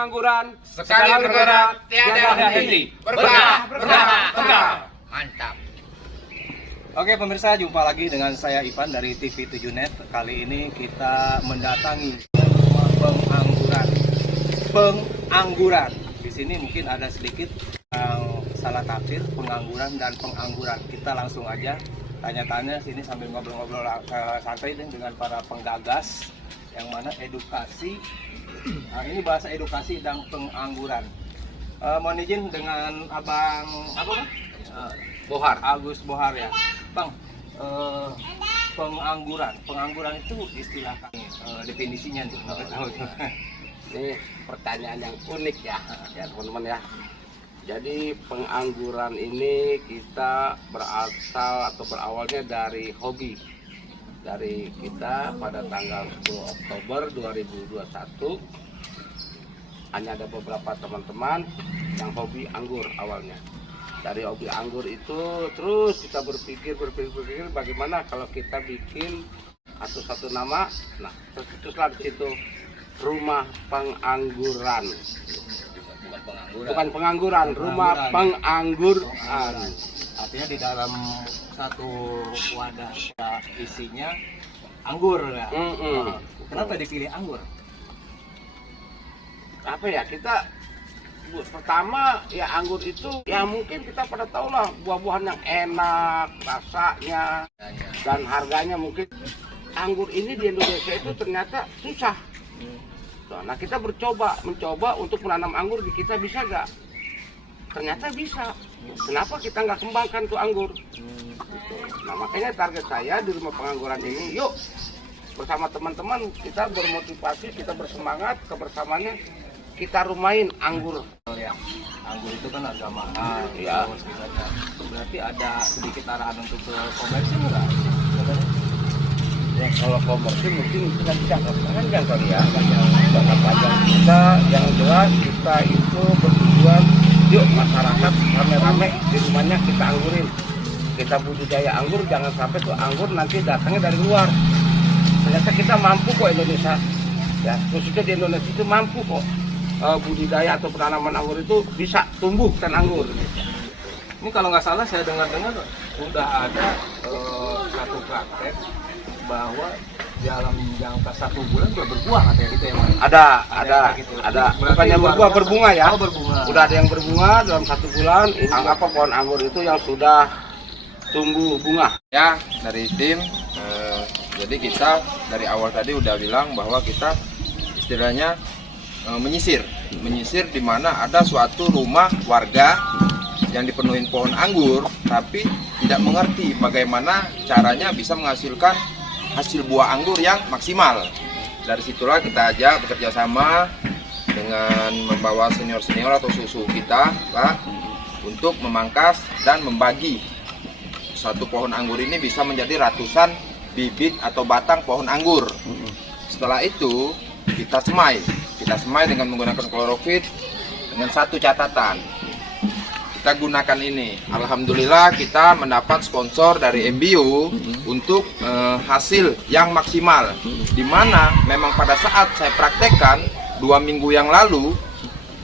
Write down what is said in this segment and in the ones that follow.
pengangguran Sekali bergerak, tiada henti. Bergerak. Mantap. Oke pemirsa, jumpa lagi dengan saya Ivan dari TV7net. Kali ini kita mendatangi rumah pengangguran. Di sini mungkin ada sedikit salah tafsir pengangguran dan pengangguran. Kita langsung aja tanya-tanya sini sambil ngobrol-ngobrol santai dengan para penggagas yang mana edukasi. Nah, ini bahasa edukasi dan pengangguran. Mohon izin dengan Abang apa Bang? Bohar. Agus Bohar ya, Bang. Pengangguran itu istilah definisinya nih. Ini pertanyaan yang unik ya teman-teman ya. Jadi pengangguran ini kita berawalnya dari hobi. Dari kita pada tanggal 10 Oktober 2021 hanya ada beberapa teman-teman yang hobi anggur awalnya. Dari hobi anggur itu terus kita berpikir bagaimana kalau kita bikin satu nama. Nah, tercetuslah di situ rumah pengangguran. Bukan pengangguran, rumah pengangguran. Artinya di dalam satu wadah isinya anggur ya. Kenapa dipilih anggur? Apa ya, kita pertama ya anggur itu ya mungkin kita pada tahu lah buah-buahan yang enak rasanya dan harganya. Mungkin anggur ini di Indonesia itu ternyata susah. Nah, kita mencoba untuk menanam anggur di kita, bisa nggak? Ternyata bisa. Kenapa kita nggak kembangkan tuh anggur? Nah, makanya target saya di rumah pengangguran ini, yuk bersama teman-teman kita bermotivasi, kita bersemangat, kebersamaannya kita rumahin anggur. Anggur itu kan agak mahal. Ya. Berarti ada sedikit arahan untuk ke komersil nggak? Ya, kalau komersil mungkin kita jangka panjang kali ya. Jangka panjang kita, yang jelas kita itu bertujuan, yuk masyarakat rame-rame di rumahnya kita anggurin. Kita budidaya anggur, jangan sampai tuh anggur nanti datangnya dari luar. Ternyata kita mampu kok Indonesia. Ya, khususnya di Indonesia itu mampu kok budidaya atau penanaman anggur itu bisa tumbuh dan anggur. Ini kalau nggak salah saya dengar-dengar udah ada satu praktek bahwa dalam jangka 1 bulan udah berbuah katanya gitu ya Mas? Ada. Bukannya berbuah, berbunga ya. Oh, berbunga. Udah ada yang berbunga dalam 1 bulan. Anggap pohon anggur itu yang sudah tumbuh bunga. ya dari tim. Jadi kita dari awal tadi udah bilang bahwa kita istilahnya menyisir di mana ada suatu rumah warga yang dipenuhi pohon anggur, tapi tidak mengerti bagaimana caranya bisa menghasilkan hasil buah anggur yang maksimal. Dari situlah kita ajak bekerja sama dengan membawa senior-senior atau susu kita, Pak, untuk memangkas dan membagi satu pohon anggur ini bisa menjadi ratusan bibit atau batang pohon anggur. Setelah itu kita semai dengan menggunakan klorofit dengan satu catatan. Kita gunakan ini. Alhamdulillah kita mendapat sponsor dari MBU untuk hasil yang maksimal. Di mana memang pada saat saya praktekkan 2 minggu yang lalu,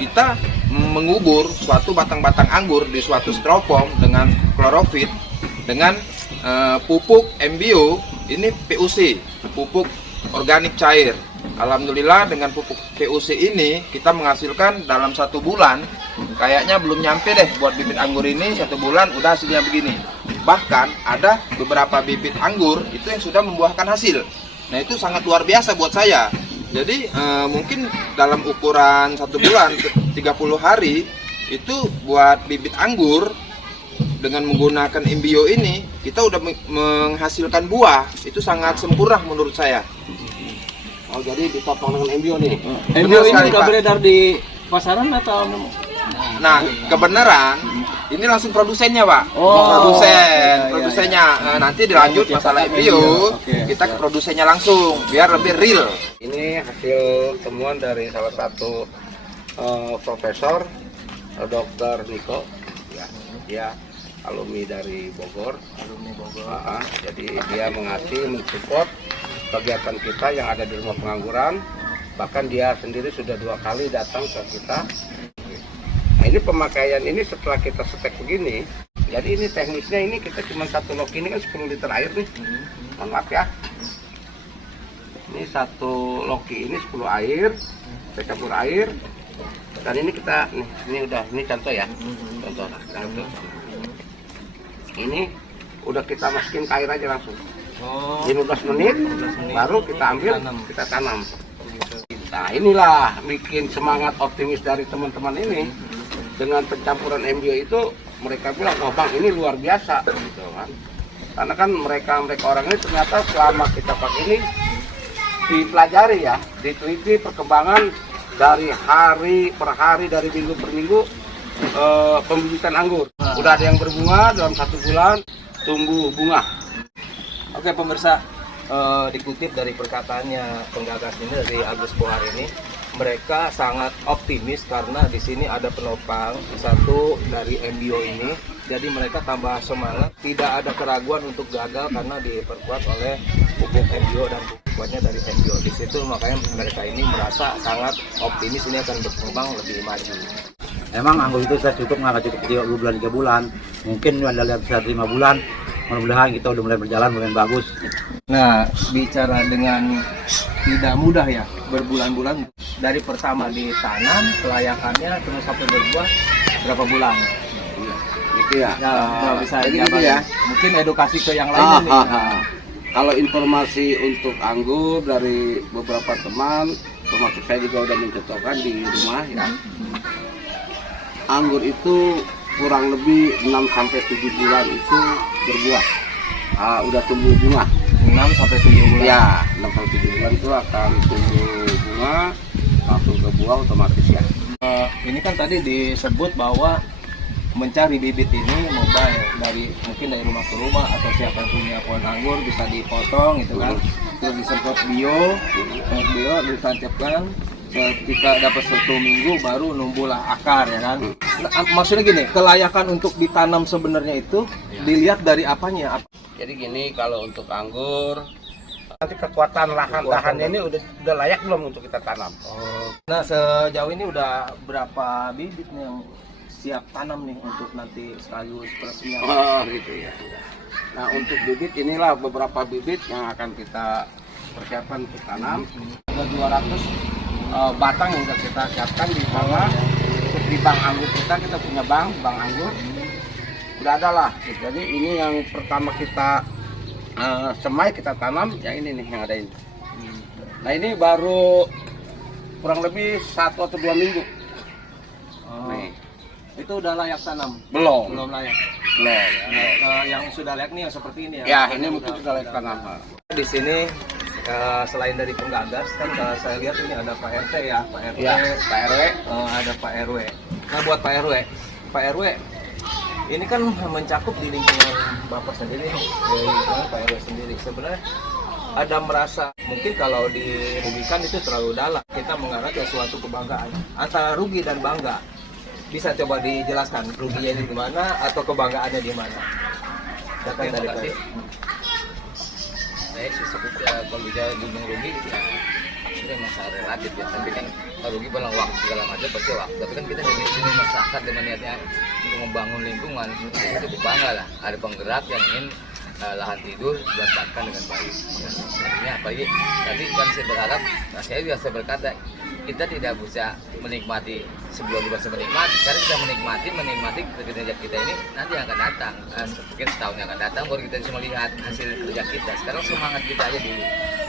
kita mengubur suatu batang-batang anggur di suatu styrofoam dengan klorofit dengan pupuk MBU. Ini PUC, pupuk organik cair. Alhamdulillah dengan pupuk PUC ini kita menghasilkan dalam 1 bulan, kayaknya belum nyampe deh buat bibit anggur ini 1 bulan udah hasilnya begini. Bahkan ada beberapa bibit anggur itu yang sudah membuahkan hasil. Nah, itu sangat luar biasa buat saya. Jadi mungkin dalam ukuran 1 bulan 30 hari itu buat bibit anggur dengan menggunakan embio ini kita udah menghasilkan buah. Itu sangat sempurna menurut saya. Oh, jadi ditopang dengan embio nih. Embio ini nggak beredar di pasaran atau? Nah, kebenaran ini langsung produsennya, Pak. Oh, Produsennya. Nanti dilanjut masalah embio, kita ke produsennya langsung biar lebih real. Ini hasil temuan dari salah satu profesor, Dr. Niko. Ya, dia alumni dari Bogor. Jadi dia mensupport kegiatan kita yang ada di rumah pengangguran Bahkan dia sendiri sudah 2 kali datang ke kita. Nah, ini pemakaian ini setelah kita setek begini. Jadi ini teknisnya ini kita cuma 1 loki ini kan 10 liter air nih. Mohon maaf ya. Ini 1 loki ini 10 air, kita campur air. Dan ini kita nih, ini contoh ya. Contoh. Ini udah kita masukin ke air aja langsung. 15 menit baru kita ambil, kita tanam. Nah, inilah bikin semangat optimis dari teman-teman ini. Dengan pencampuran MBO itu mereka bilang, "Oh Bang, ini luar biasa." Gitu kan. Karena kan mereka orang ini ternyata selama kita pakai ini dipelajari ya, diteliti perkembangan dari hari per hari, dari minggu per minggu pembibitan anggur. Udah ada yang berbunga dalam 1 bulan tumbuh bunga. Oke pemirsa, dikutip dari perkataannya penggagas ini dari Agus Bohar ini, mereka sangat optimis karena di sini ada penopang satu dari MBO ini. Jadi mereka tambah semangat, tidak ada keraguan untuk gagal karena diperkuat oleh pupuk MBO dan pupuknya dari MBO. Di situ makanya mereka ini merasa sangat optimis ini akan berkembang lebih maju. Emang anggur itu saya cukup nggak cukup 2 bulan 3 bulan, mungkin Anda lihat bisa 5 bulan. Mudah-mudahan kita udah mulai berjalan lumayan bagus. Nah, bicara dengan tidak mudah ya, berbulan-bulan dari pertama ditanam, kelayakannya terus sampai berbuah berapa bulan? Gitu ya. Ya, bisa jadi gitu gitu ya. Mungkin edukasi ke yang lainnya nih. Kalau informasi untuk anggur dari beberapa teman, termasuk saya juga udah mencocokkan di rumah ya. Anggur itu kurang lebih 6-7 bulan itu berbuah. Udah tumbuh bunga. 6-7 bulan. Ya, 6-7 bulan itu akan tumbuh bunga, langsung ke buah otomatis ya. Ini kan tadi disebut bahwa mencari bibit ini mobile mungkin dari rumah ke rumah atau siapa yang punya pohon anggur bisa dipotong gitu kan, terus disemprot bio ditancapkan, ketika dapat 1 minggu baru numbuhlah akar ya kan. Maksudnya gini, kelayakan untuk ditanam sebenarnya itu dilihat dari apanya? Jadi gini, kalau untuk anggur nanti kekuatan lahan-lahannya ini udah layak belum untuk kita tanam. Nah sejauh ini udah berapa bibit nih yang siap tanam nih untuk nanti sekaligus peresmian? Gitu ya. Nah untuk bibit inilah beberapa bibit yang akan kita persiapkan untuk tanam. Ada 200 batang yang sudah kita siapkan di bawah. Di bank anggur kita punya bank anggur. Udah ada lah. Jadi ini yang pertama kita semai kita tanam, yang ini nih yang ada ini. Nah ini baru kurang lebih 1 atau 2 minggu. Nih. Itu udah layak tanam? Belum Layak. Belum. Yang sudah layak nih yang seperti ini ya? Ya ini mungkin sudah layak tanam. Di sini selain dari penggagas kan saya lihat ini ada Pak RT ya, Pak RT, ya, Pak RW, ada Pak RW. Nah buat Pak RW ini kan mencakup di lingkungan Bapak sendiri, di lingkungan Pak RW sendiri. Sebenarnya ada merasa mungkin kalau dirugikan itu terlalu dalam, kita mengarah ke suatu kebanggaan antara rugi dan bangga. Bisa coba dijelaskan ruginya di mana atau kebanggaannya di mana? Terima kasih. Saya sih sebutnya kalau bicara gunung rugi ya itu masalah relatif ya. Tapi kan kalau rugi bilang waktu segala macam pasti waktu. Tapi kan kita di sini masyarakat dengan niatnya untuk membangun lingkungan itu cukup bangga lah. Ada penggerak yang ingin lahan tidur dimanfaatkan dengan baik. Ya, artinya apalagi tadi kan saya berharap, saya biasa berkata kita tidak bisa menikmati sebelum bisa menikmati, karena kita menikmati kerja kita ini nanti yang akan datang, mungkin setahun yang akan datang baru kita bisa melihat hasil kerja kita. Sekarang semangat kita aja dulu,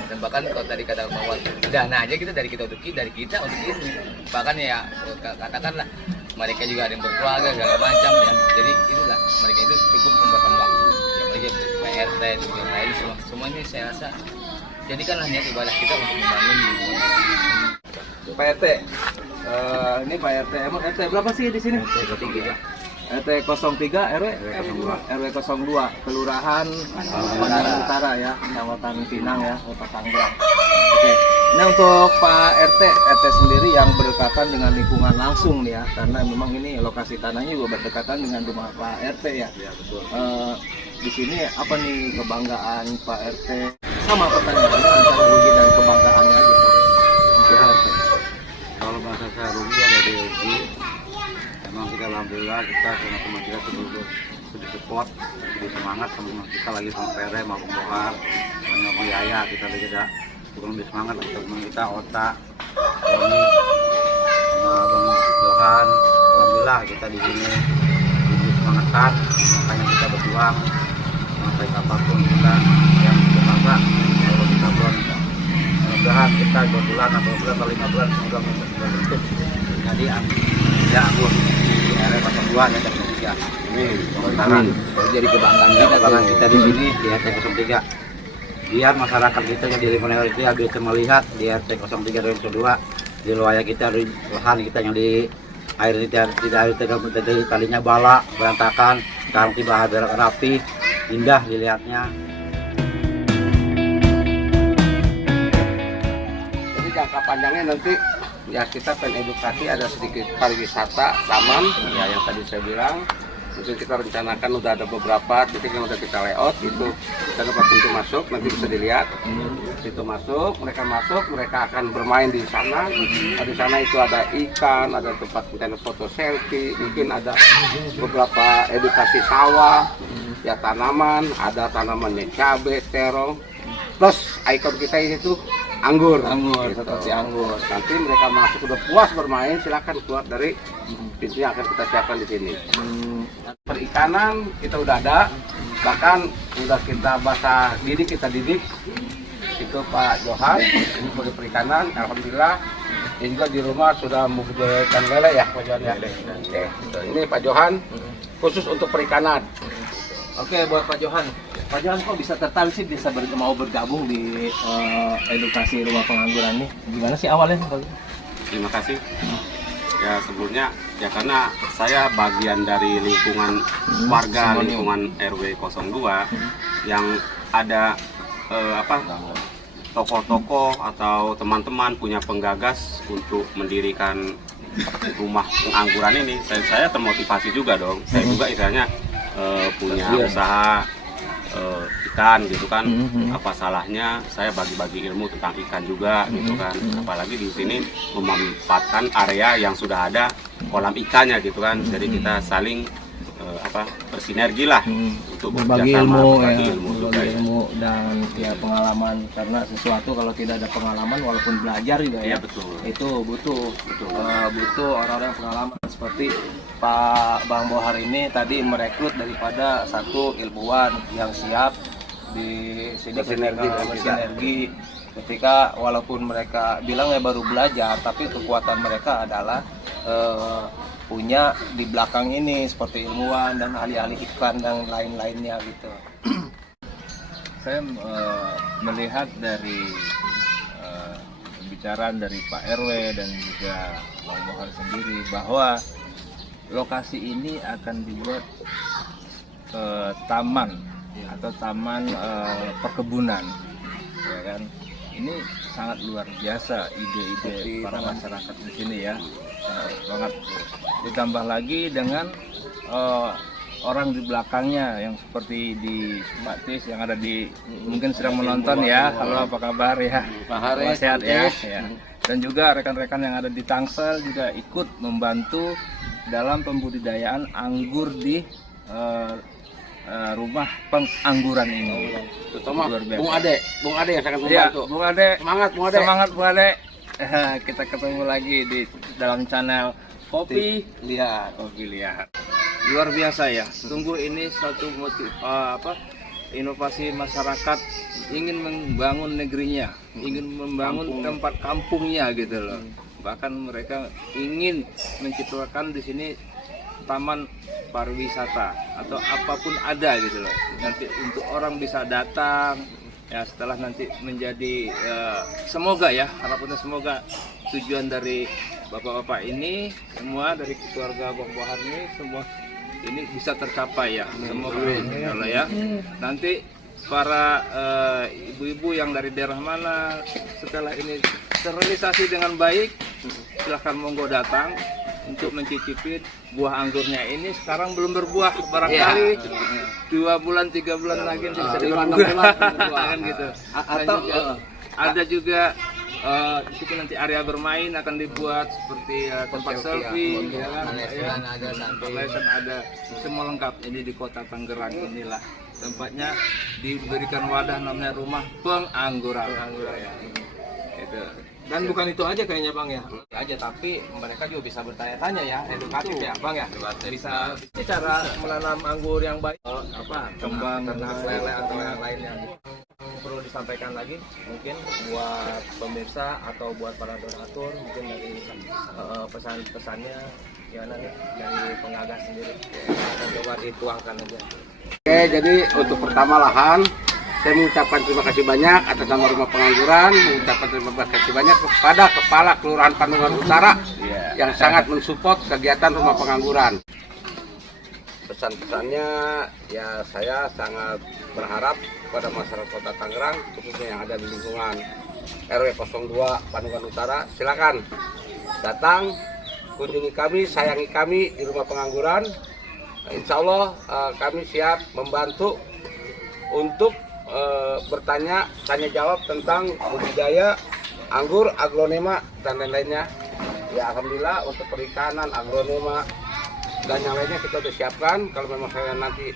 dan bahkan kalau tadi kata bahwa dana aja kita dari kita untuk ini, bahkan ya katakanlah mereka juga ada yang berkeluarga segala macam ya, jadi itulah mereka itu cukup membutuhkan waktu ya, mereka PRT juga yang lain semua ini saya rasa jadikanlah niat ibadah kita untuk membangun lingkungan. Pak RT, ini Pak RT, emang RT berapa sih di sini? RT 03 RW 02 Kelurahan Panjang Utara ya, Kecamatan Pinang ya, Kota Tangerang. Oke. Nah untuk Pak RT sendiri yang berdekatan dengan lingkungan langsung nih ya, karena memang ini lokasi tanahnya juga berdekatan dengan rumah Pak RT ya. Iya betul. Di sini apa nih kebanggaan Pak RT? Sama pertanyaannya antara rugi dan kebanggaannya aja. Ya, kalau bahasa saya rugi ada di rugi. Emang kita alhamdulillah kita sama teman kita sudah support, sudah semangat sama kita lagi sama Pere mau Bongkar, mau Yaya kita lagi ada kurang lebih semangat untuk teman kita Otak, Roni, sama Bang Johan. Alhamdulillah kita di sini lebih semangatkan, makanya kita berjuang sampai apapun kita yang bermasa kalau kita belum mudah-mudahan kita 2 bulan atau 2 atau 5 bulan semoga membentuk jadi ya anggur di area 02 dan 03 ini sementara jadi kebanggaan kita di sini di RT 03 biar masyarakat kita yang di lingkungan itu bisa melihat di RT 03 dan 02 di wilayah kita di lahan kita yang di air ini tidak talinya bala berantakan sekarang tiba ada rapi indah dilihatnya. Jadi jangka panjangnya nanti ya kita pengen edukasi, ada sedikit pariwisata taman ya yang tadi saya bilang. Mungkin kita rencanakan udah ada beberapa titik yang udah kita layout, itu kita dapat pintu masuk, nanti bisa dilihat pintu masuk, mereka akan bermain di sana. Di sana itu ada ikan, ada tempat kita foto selfie, mungkin ada beberapa edukasi sawah, ya tanaman, ada tanamannya cabai, terong, plus ikon kita itu anggur, gitu. Anggur. Nanti mereka masuk udah puas bermain, silakan keluar dari pintu yang akan kita siapkan di sini. Perikanan kita udah ada, bahkan udah kita basah didik, kita didik. Itu Pak Johan, ini untuk perikanan, alhamdulillah. Ini juga di rumah sudah membudidayakan lele ya Pak Johan ya. Oke, ini Pak Johan khusus untuk perikanan. Oke, buat Pak Johan. Pak Johan kok bisa tertarik sih bisa mau bergabung di edukasi rumah pengangguran nih? Gimana sih awalnya? Terima kasih. Ya sebelumnya ya karena saya bagian dari lingkungan warga lingkungan RW 02 yang ada tokoh-tokoh atau teman-teman punya penggagas untuk mendirikan rumah pengangguran ini. Saya termotivasi juga dong. Saya juga istilahnya punya usaha ikan gitu kan, apa salahnya saya bagi-bagi ilmu tentang ikan juga gitu kan, apalagi di sini memanfaatkan area yang sudah ada kolam ikannya gitu kan, jadi kita saling bersinergi lah untuk berbagi bekerjasama, ilmu, berbagi ya, ilmu juga berbagi ya. ilmu dan ya pengalaman, karena sesuatu kalau tidak ada pengalaman walaupun belajar juga Iya ya betul. itu butuh orang-orang pengalaman seperti Pak Bang Bohar ini tadi merekrut daripada satu ilmuwan yang siap di sini bersinergi ketika walaupun mereka bilang ya baru belajar, tapi kekuatan mereka adalah punya di belakang ini seperti ilmuwan dan ahli-ahli iklan dan lain-lainnya gitu. Saya melihat dari pembicaraan dari Pak RW dan juga Bang Bohar sendiri bahwa lokasi ini akan dibuat taman atau taman perkebunan, ya kan? Ini sangat luar biasa ide-ide para masyarakat di sini ya, sangat. Ditambah lagi dengan orang di belakangnya yang seperti di Pak Tis yang ada di mungkin sedang menonton ya. Halo, apa kabar ya? Sehat ya. Dan juga rekan-rekan yang ada di Tangsel juga ikut membantu dalam pembudidayaan anggur di rumah pengangguran ini. Terutama Bung Ade yang sangat Ya, membantu. Bung Ade. Semangat Bung Ade. Semangat Bung Ade. Kita ketemu lagi di dalam channel Kopi Lihat. Kopi Lihat. Luar biasa ya. Sungguh ini suatu inovasi masyarakat ingin membangun negerinya, ingin membangun tempat kampungnya gitu loh. Bahkan mereka ingin menciptakan di sini taman pariwisata atau apapun ada gitu loh. Nanti untuk orang bisa datang ya setelah nanti menjadi semoga ya, harapannya semoga tujuan dari bapak-bapak ini semua dari keluarga Bang Bohar ini semua ini bisa tercapai ya. Semoga insyaallah ya. Nanti para ibu-ibu yang dari daerah mana setelah ini terrealisasi dengan baik, silahkan monggo datang untuk mencicipi buah anggurnya ini. Sekarang belum berbuah, barangkali 2 bulan 3 bulan lagi bisa berbuah kan gitu. Atau ada juga Di situ nanti area bermain akan dibuat seperti tempat selfie, ya kan? Lesson ada, Lesson ada, semua lengkap. Ini di Kota Tangerang inilah tempatnya diberikan wadah namanya rumah pengangguran. Ya. Itu. Dan bukan itu aja kayaknya Bang ya. Aja tapi mereka juga bisa bertanya-tanya ya, edukatif ya Bang ya. Bisa cara menanam anggur yang baik, kembang dan lele atau yang lainnya. Perlu disampaikan lagi mungkin buat pemirsa atau buat para donatur mungkin dari pesan-pesannya gimana nih dari pengagas sendiri, coba dituangkan aja. Oke, jadi untuk pertama lahan, saya mengucapkan terima kasih banyak atas nama Rumah Pengangguran, mengucapkan terima kasih banyak kepada Kepala Kelurahan Pandungan Utara yang sangat mensupport kegiatan Rumah Pengangguran. Pesan-pesannya ya saya sangat berharap kepada masyarakat Kota Tangerang, khususnya yang ada di lingkungan RW 02 Pandungan Utara, silakan datang, kunjungi kami, sayangi kami di Rumah Pengangguran. Insya Allah kami siap membantu untuk bertanya, tanya jawab tentang budidaya anggur, aglonema dan lain-lainnya. Ya alhamdulillah untuk perikanan, aglonema dan yang lainnya kita sudah siapkan. Kalau memang saya nanti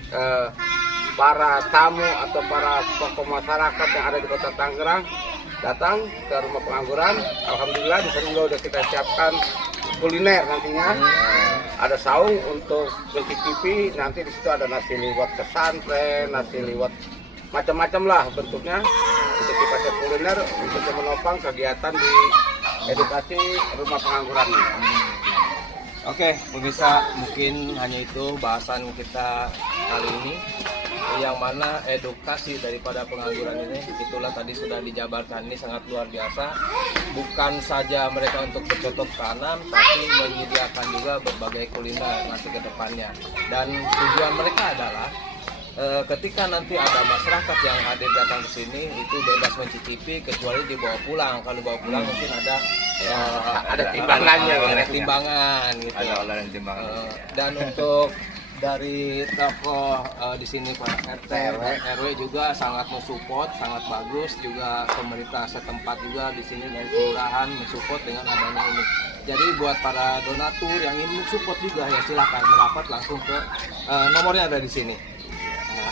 para tamu atau para tokoh masyarakat yang ada di Kota Tangerang datang ke Rumah Pengangguran, alhamdulillah di sini sudah kita siapkan kuliner nantinya. Ada saung untuk mencicipi, nanti di situ ada nasi liwet pesantren, nasi liwet macam-macam lah bentuknya untuk kita kuliner untuk menopang kegiatan di edukasi Rumah Pengangguran ini. Oke, pemirsa, mungkin hanya itu bahasan kita kali ini, yang mana edukasi daripada pengangguran ini itulah tadi sudah dijabarkan, ini sangat luar biasa. Bukan saja mereka untuk bercocok tanam, tapi menyediakan juga berbagai kuliner nanti ke depannya. Dan tujuan mereka adalah ketika nanti ada masyarakat yang hadir datang ke sini itu bebas mencicipi kecuali dibawa pulang. Kalau bawa pulang mungkin ada timbangannya, ada timbangan gitu. Ada timbangan. Dan untuk dari tokoh di sini Pak RT RW juga sangat mensupport, sangat bagus, juga pemerintah setempat juga di sini dari kelurahan mensupport dengan adanya ini. Jadi buat para donatur yang ingin mensupport juga ya silakan merapat langsung ke nomornya ada di sini.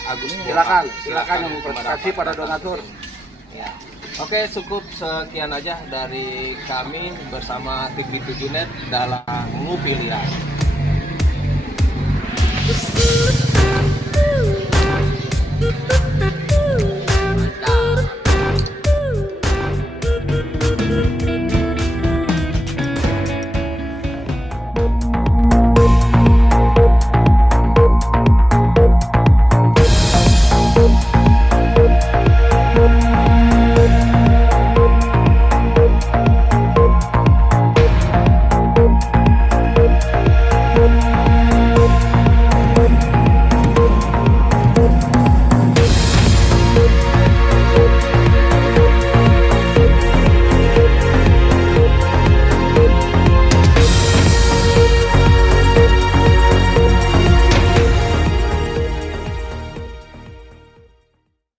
Agus, Silakan yang berprestasi pada donatur. Ya. Oke, cukup sekian aja dari kami bersama tim B7net dalam Ngupi Liar.